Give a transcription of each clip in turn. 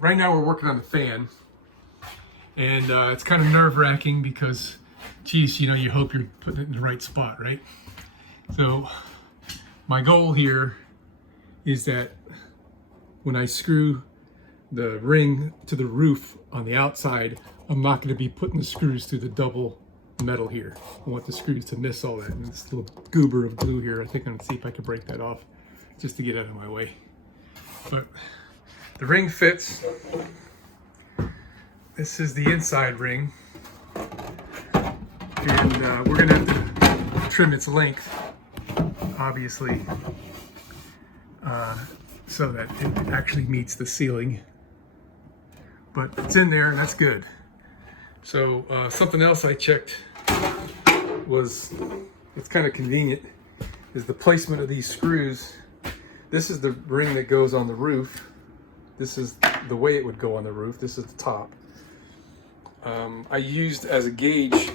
right now we're working on the fan, and it's kind of nerve-wracking because, geez, you know, you hope you're putting it in the right spot, right? So my goal here is that when I screw the ring to the roof on the outside, I'm not going to be putting the screws through the double metal here. I want the screws to miss all that. And this little goober of glue here, I think I'm going to see if I can break that off just to get out of my way. But the ring fits. This is the inside ring. And we're going to have to trim its length, obviously, so that it actually meets the ceiling. But it's in there, and that's good. So something else I checked was, it's kind of convenient, is the placement of these screws. This is the ring that goes on the roof. This is the way it would go on the roof. This is the top. I used as a gauge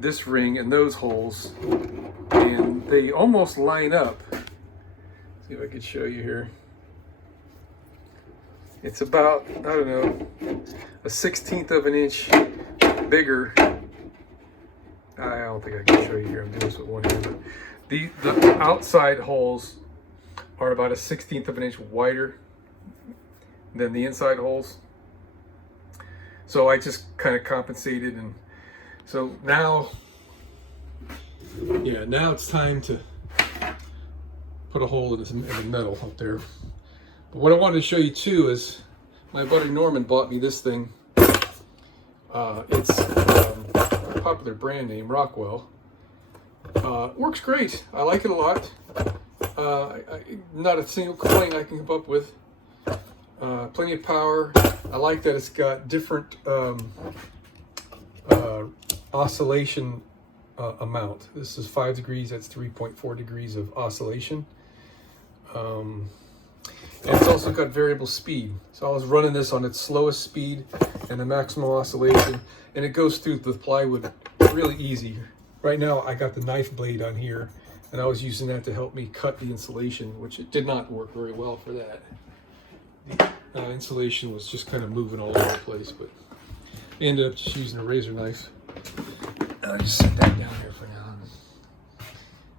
this ring and those holes, and they almost line up. See if I could show you here. It's about, I don't know, a 1/16 of an inch bigger. I don't think I can show you here. I'm doing this with one hand. But the outside holes are about a 1/16 of an inch wider than the inside holes. So I just kind of compensated, and so now, yeah, now it's time to put a hole in the metal up there. But what I wanted to show you too is my buddy Norman bought me this thing. It's a popular brand name, Rockwell. Works great. I like it a lot. Not a single complaint I can come up with. Plenty of power. I like that it's got different oscillation amount. This is 5 degrees. That's 3.4 degrees of oscillation. And it's also got variable speed. So I was running this on its slowest speed and the maximum oscillation, and it goes through the plywood really easy. Right now I got the knife blade on here, and I was using that to help me cut the insulation, which it did not work very well for that. The insulation was just kind of moving all over the place, but I ended up just using a razor knife. I'll just set that down here for now.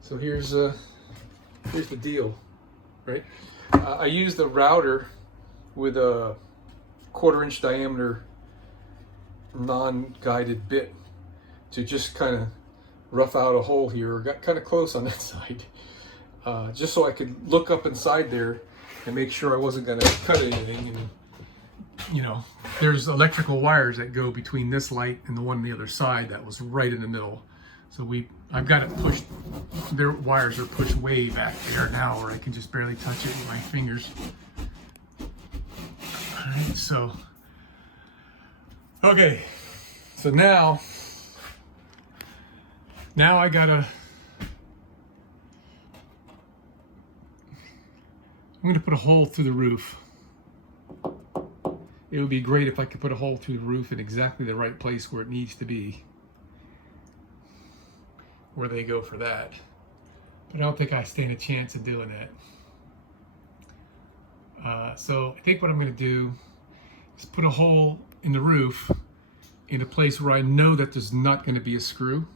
So here's the deal, right? I used a router with a 1/4 inch diameter non-guided bit to just kind of rough out a hole here. Got kind of close on that side, just so I could look up inside there and make sure I wasn't going to cut anything. And you know, there's electrical wires that go between this light and the one on the other side that was right in the middle. So I've got it pushed, their wires are pushed way back there now, where I can just barely touch it with my fingers. All right, so, okay, so now I gotta, I'm gonna put a hole through the roof. It would be great if I could put a hole through the roof in exactly the right place where it needs to be, where they go for that. But I don't think I stand a chance of doing that. So I think what I'm going to do is put a hole in the roof in a place where I know that there's not going to be a screw,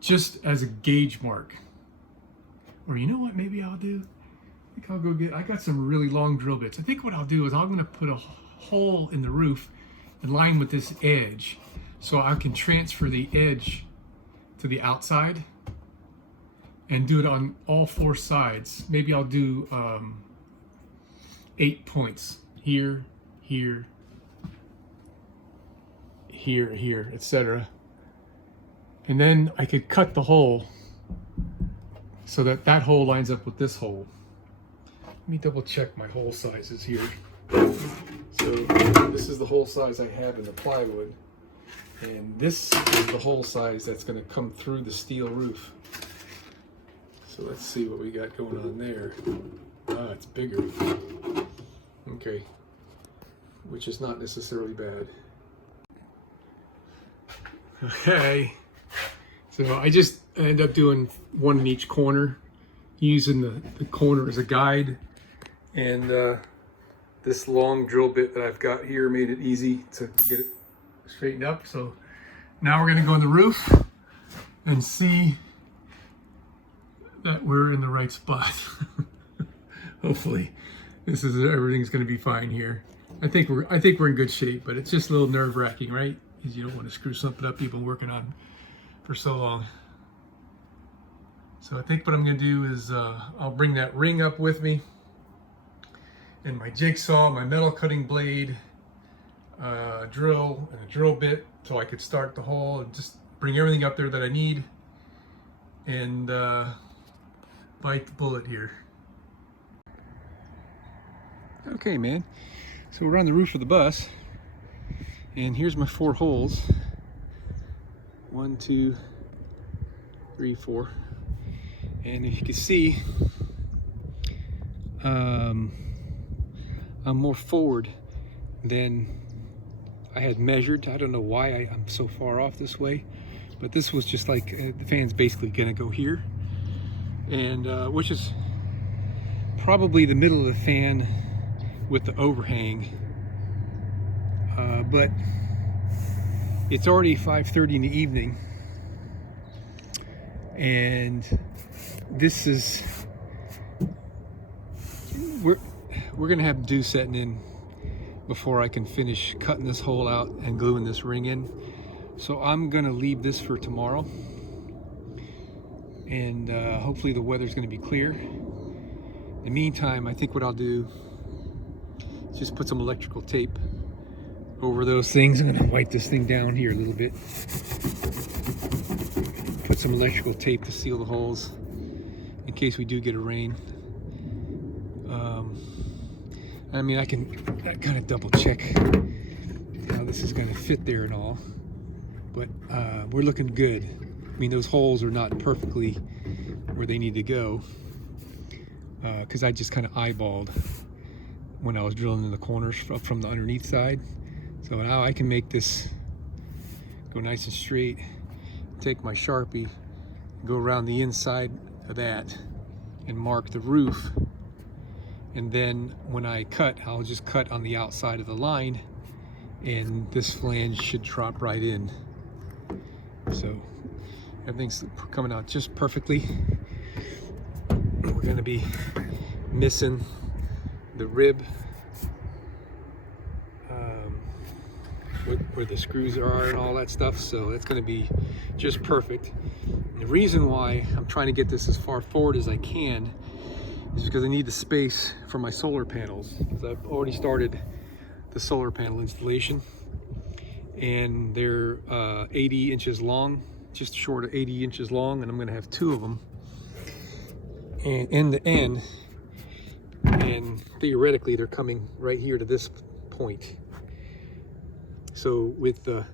just as a gauge mark. Or you know what maybe I'll do? I think I'll go I got some really long drill bits. I think what I'll do is I'm going to put a hole in the roof in line with this edge, so I can transfer the edge to the outside and do it on all 4 sides. Maybe I'll do 8 points here, here, here, here, etc. And then I could cut the hole so that that hole lines up with this hole. Let me double check my hole sizes here. So this is the hole size I have in the plywood, and this is the hole size that's going to come through the steel roof. So let's see what we got going on there. Ah, it's bigger. Okay, which is not necessarily bad. Okay, so I just end up doing 1 in each corner, using the corner as a guide, and this long drill bit that I've got here made it easy to get it straightened up. So now we're going to go on the roof and see that we're in the right spot. Hopefully everything's going to be fine here. I think we're in good shape, but it's just a little nerve-wracking, right? Because you don't want to screw something up you've been working on for so long. So I think what I'm going to do is I'll bring that ring up with me, and my jigsaw, my metal cutting blade, drill, and a drill bit, so I could start the hole and just bring everything up there that I need and bite the bullet here. Okay, man. So we're on the roof of the bus, and here's my 4 holes. 1, 2, 3, 4. And if you can see, I'm more forward than I had measured. I don't know why I'm so far off this way, but this was just like the fan's basically gonna go here, and which is probably the middle of the fan with the overhang, but it's already 5:30 in the evening, and this is we're gonna have dew setting in before I can finish cutting this hole out and gluing this ring in. So I'm gonna leave this for tomorrow, and hopefully the weather's gonna be clear. In the meantime, I think what I'll do is just put some electrical tape over those things. I'm gonna wipe this thing down here a little bit. Put some electrical tape to seal the holes in case we do get a rain. I mean, I can kind of double check how this is going to fit there and all, but we're looking good. I mean, those holes are not perfectly where they need to go, because I just kind of eyeballed when I was drilling in the corners from the underneath side. So now I can make this go nice and straight, take my Sharpie, go around the inside of that and mark the roof, and then when I cut, I'll just cut on the outside of the line, and this flange should drop right in. So everything's coming out just perfectly. We're gonna be missing the rib where the screws are and all that stuff, so it's going to be just perfect. And the reason why I'm trying to get this as far forward as I can is because I need the space for my solar panels, because I've already started the solar panel installation, and they're 80 inches long, just short of 80 inches long, and I'm going to have 2 of them, and end to end, and theoretically they're coming right here to this point. So with the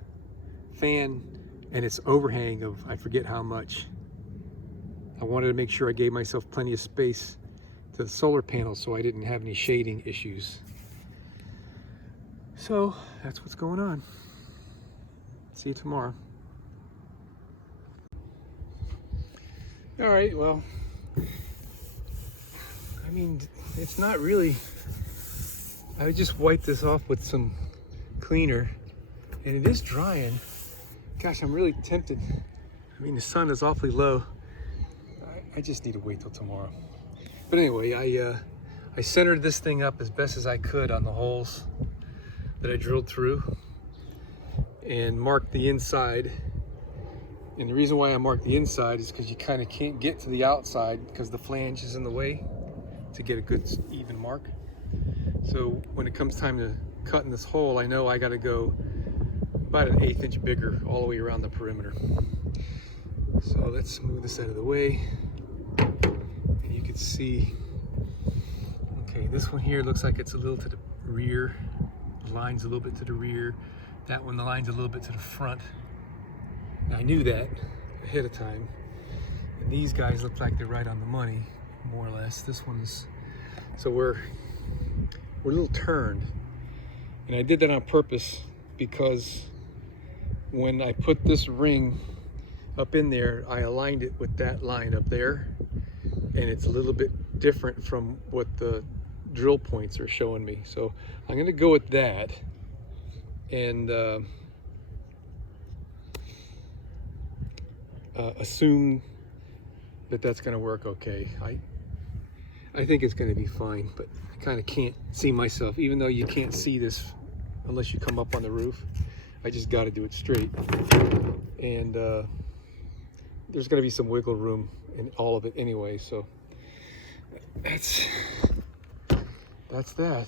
fan and its overhang of I forget how much, I wanted to make sure I gave myself plenty of space to the solar panels so I didn't have any shading issues. So that's what's going on. See you tomorrow. All right, well, I mean, it's not really, I just wiped this off with some cleaner, and it is drying. Gosh, I'm really tempted. I mean, the sun is awfully low. I just need to wait till tomorrow. But anyway, I centered this thing up as best as I could on the holes that I drilled through and marked the inside. And the reason why I marked the inside is because you kind of can't get to the outside because the flange is in the way to get a good even mark. So when it comes time to cutting this hole, I know I got to go about an 1/8 inch bigger all the way around the perimeter. So let's move this out of the way, and you can see, okay, this one here looks like it's a little to the rear. The line's a little bit to the rear. That one, the line's a little bit to the front. And I knew that ahead of time. And these guys look like they're right on the money, more or less. This one's, so we're a little turned. And I did that on purpose because when I put this ring up in there, I aligned it with that line up there, and it's a little bit different from what the drill points are showing me. So I'm going to go with that, and assume that that's going to work okay. I think it's going to be fine, but I kind of can't see myself, even though you can't see this unless you come up on the roof. I just got to do it straight, and there's going to be some wiggle room in all of it anyway, so that's that.